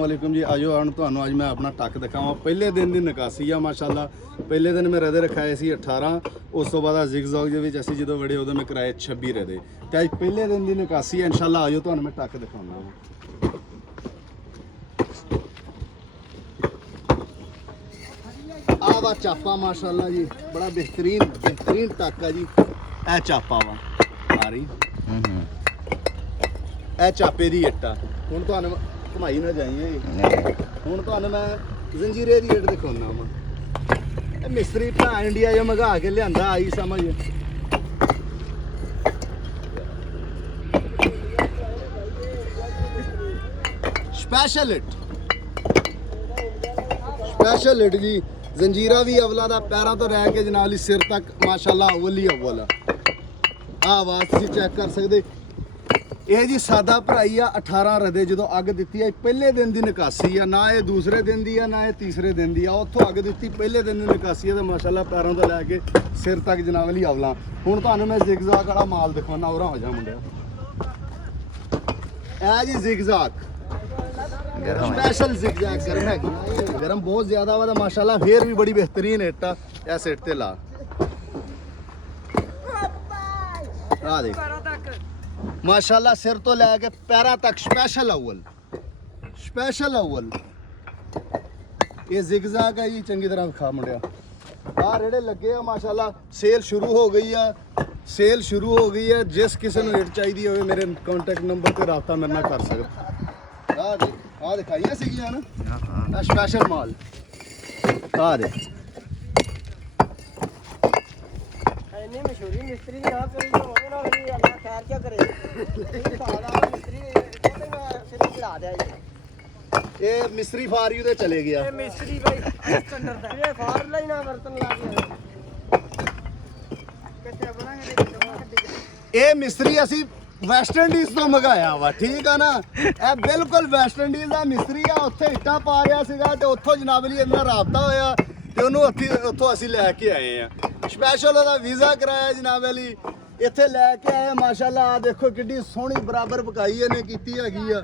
वालेकुम जी आजो आन ਤੁਹਾਨੂੰ ਅੱਜ ਮੈਂ ਆਪਣਾ ਟੱਕ ਦਿਖਾਵਾਂ। ਪਹਿਲੇ ਦਿਨ ਦੀ ਨਿਕਾਸੀ ਆ ਮਾਸ਼ਾਅੱਲਾ। ਪਹਿਲੇ ਦਿਨ ਮੈਂ ਰਦੇ ਰਖਾਏ ਸੀ 18, ਉਸ ਤੋਂ ਬਾਅਦ ਜ਼ਿਗਜ਼ੈਗ ਦੇ ਵਿੱਚ ਅਸੀਂ ਜਦੋਂ ਵੜੇ ਉਦੋਂ ਮੈਂ ਕਰਾਏ 26 ਰਦੇ ਤੇ ਅੱਜ ਪਹਿਲੇ ਦਿਨ ਦੀ ਨਿਕਾਸੀ ਹੈ। ਇਨਸ਼ਾਅੱਲਾ ਆਜੋ ਤੁਹਾਨੂੰ ਮੈਂ ਟੱਕ ਦਿਖਾਉਣਾ। ਆ ਵਾ ਚਾਪਾ ਮਾਸ਼ਾਅੱਲਾ ਜੀ, ਬੜਾ ਬਿਹਤਰੀਨ ਟੱਕ ਆ ਜੀ। ਇਹ ਚਾਪਾ ਵਾ ਸਾਰੀ ਇਹ ਚਾਪੇ ਦੀ ਇੱਟਾ। ਹੁਣ ਤੁਹਾਨੂੰ ਘੁਮਾਈ ਨਾ ਜਾਈਏ, ਹੁਣ ਤੁਹਾਨੂੰ ਮੈਂ ਜ਼ੰਜੀਰੇ ਦੀ ਇੱਟ ਦਿਖਾਉਣਾ ਵਾ। ਇਹ ਮਿਸਤਰੀ ਭਰਾ ਇੰਡੀਆ ਜੋ ਮੰਗਾ ਕੇ ਲਿਆਂਦਾ ਆਈ ਸਮਝ। ਸਪੈਸ਼ਲ ਇੱਟ ਜੀ। ਜ਼ੰਜੀਰਾ ਵੀ ਅਵਲਾ ਦਾ ਪੈਰਾਂ ਤੋਂ ਰਹਿ ਕੇ ਜਨਾਬ ਸਿਰ ਤੱਕ ਮਾਸ਼ਾਅੱਲਾ ਅਵਲ ਹੀ ਅਵਲ ਆ। ਆਵਾਜ਼ ਤੁਸੀਂ ਚੈੱਕ ਕਰ ਸਕਦੇ। ਇਹ ਜੀ ਸਾਦਾ ਭਰਾਈ ਆ 18 ਰਦੇ ਜਦੋਂ ਅੱਗ ਦਿੱਤੀ ਆ। ਪਹਿਲੇ ਦਿਨ ਦੀ ਨਿਕਾਸੀ ਆ, ਨਾ ਇਹ ਦੂਸਰੇ ਦਿਨ ਦੀ ਆ ਨਾ ਇਹ ਤੀਸਰੇ ਦਿਨ ਦੀ ਆ। ਉੱਥੋਂ ਅੱਗ ਦਿੱਤੀ ਪਹਿਲੇ ਦਿਨ ਦੀ ਨਿਕਾਸੀ ਆ ਤੇ ਮਾਸ਼ਾਅੱਲਾ ਪੈਰਾਂ ਤੋਂ ਲੈ ਕੇ ਸਿਰ ਤੱਕ ਜਨਾਬ ਅਲੀ ਅਵਲਾ। ਹੁਣ ਤੁਹਾਨੂੰ ਮੈਂ ਜ਼ਿਗਜ਼ਾਗ ਵਾਲਾ ਮਾਲ ਦਿਖਾਉਣਾ। ਉਰਾ ਹੋ ਜਾ ਮੁੰਡਿਆ, ਇਹ ਜੀ ਜ਼ਿਗਜ਼ਾਗ ਸਪੈਸ਼ਲ ਜ਼ਿਗਜ਼ਾਗ ਗਰਮ ਹੈਗੀ। ਗਰਮ ਬਹੁਤ ਜ਼ਿਆਦਾ ਵਾ ਤਾਂ ਮਾਸ਼ਾਅੱਲਾ ਫੇਰ ਵੀ ਬੜੀ ਬਿਹਤਰੀਨ ਇੱਟ ਆ। ਇਹ ਸਿੱਟ ਤੇ ਲਾ ਆ ਦੇਖ ਮਾਸ਼ਾਅੱਲਾ ਸਿਰ ਤੋਂ ਲੈ ਕੇ ਪੈਰਾਂ ਤੱਕ ਸਪੈਸ਼ਲ ਅਵਲ। ਇਹ ਜ਼ਿਗਜ਼ਾਗ ਹੈ ਜੀ। ਚੰਗੀ ਤਰ੍ਹਾਂ ਵਿਖਾ ਮੁੰਡਿਆ। ਆਹ ਰੇੜੇ ਲੱਗੇ ਆ ਮਾਸ਼ਾਅੱਲਾ। ਸੇਲ ਸ਼ੁਰੂ ਹੋ ਗਈ ਆ। ਜਿਸ ਕਿਸੇ ਨੂੰ ਇੱਟ ਚਾਹੀਦੀ ਹੋਵੇ ਮੇਰੇ ਕੰਟੈਕਟ ਨੰਬਰ ਤੇ ਰਾਬਤਾ ਮੇਰੇ ਨਾਲ ਕਰ ਸਕਦਾ। ਆਹ ਦਿਖਾਈਆਂ ਸੀਗੀਆਂ ਨਾ, ਆਹ ਸਪੈਸ਼ਲ ਮਾਲ। ਆਹ ਦੇ नहीं मशहूरी मिस्त्री यहाँ करी जो होने ना करी अल्लाह खैर क्या करे सारा मिस्त्री सिर चढ़ा दिया ਇਹ ਮਿਸਰੀ ਫਾਰੀ ਉਹਦੇ ਚਲੇ ਗਿਆ। ये मिस्त्री भाई स्टैंडर्ड है ये फार ला ही ना बर्तन ला दिया कैसे बनाएंगे ਇਹ ਮਿਸਰੀ ਅਸੀਂ ਵੈਸਟ ਇੰਡੀਜ਼ ਤੋਂ ਮੰਗਾਇਆ ਵਾ, ਠੀਕ ਆ ਨਾ। ਇਹ ਬਿਲਕੁਲ ਵੈਸਟ ਇੰਡੀਜ਼ ਦਾ ਮਿਸਤਰੀ ਆ। ਉੱਥੇ ਇੱਟਾਂ ਪਾ ਰਿਹਾ ਸੀਗਾ ਤੇ ਉੱਥੋਂ ਜਨਾਬ ਲਈ ਇਹਨਾਂ ਰਾਬਤਾ ਹੋਇਆ ਤੇ ਉਹਨੂੰ ਉੱਥੋਂ ਅਸੀਂ ਲੈ ਕੇ ਆਏ ਆ। ਸਪੈਸ਼ਲ ਉਹਦਾ ਵੀਜ਼ਾ ਕਰਾਇਆ ਜਨਾਬ ਅਲੀ, ਇੱਥੇ ਲੈ ਕੇ ਆਏ ਮਾਸ਼ਾਅੱਲਾ। ਆ ਦੇਖੋ ਕਿੱਡੀ ਸੋਹਣੀ ਬਰਾਬਰ ਪਕਾਈ ਇਹਨੇ ਕੀਤੀ ਹੈਗੀ ਆ।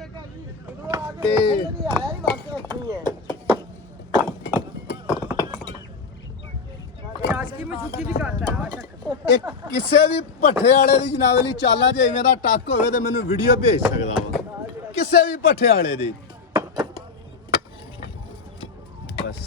ਤੇ आया ही बात रखनी है आज की मैं छुट्टी भी करता है ਇਹ ਕਿਸੇ ਵੀ ਭੱਠੇ ਵਾਲੇ ਦੀ ਜਨਾਬ ਅਲੀ ਚਾਲਾਂ 'ਚ ਇਵੇਂ ਦਾ ਟੱਕ ਹੋਵੇ ਤੇ ਮੈਨੂੰ ਵੀਡੀਓ ਭੇਜ ਸਕਦਾ ਵਾ, ਕਿਸੇ ਵੀ ਭੱਠੇ ਵਾਲੇ ਦੀ। ਬਸ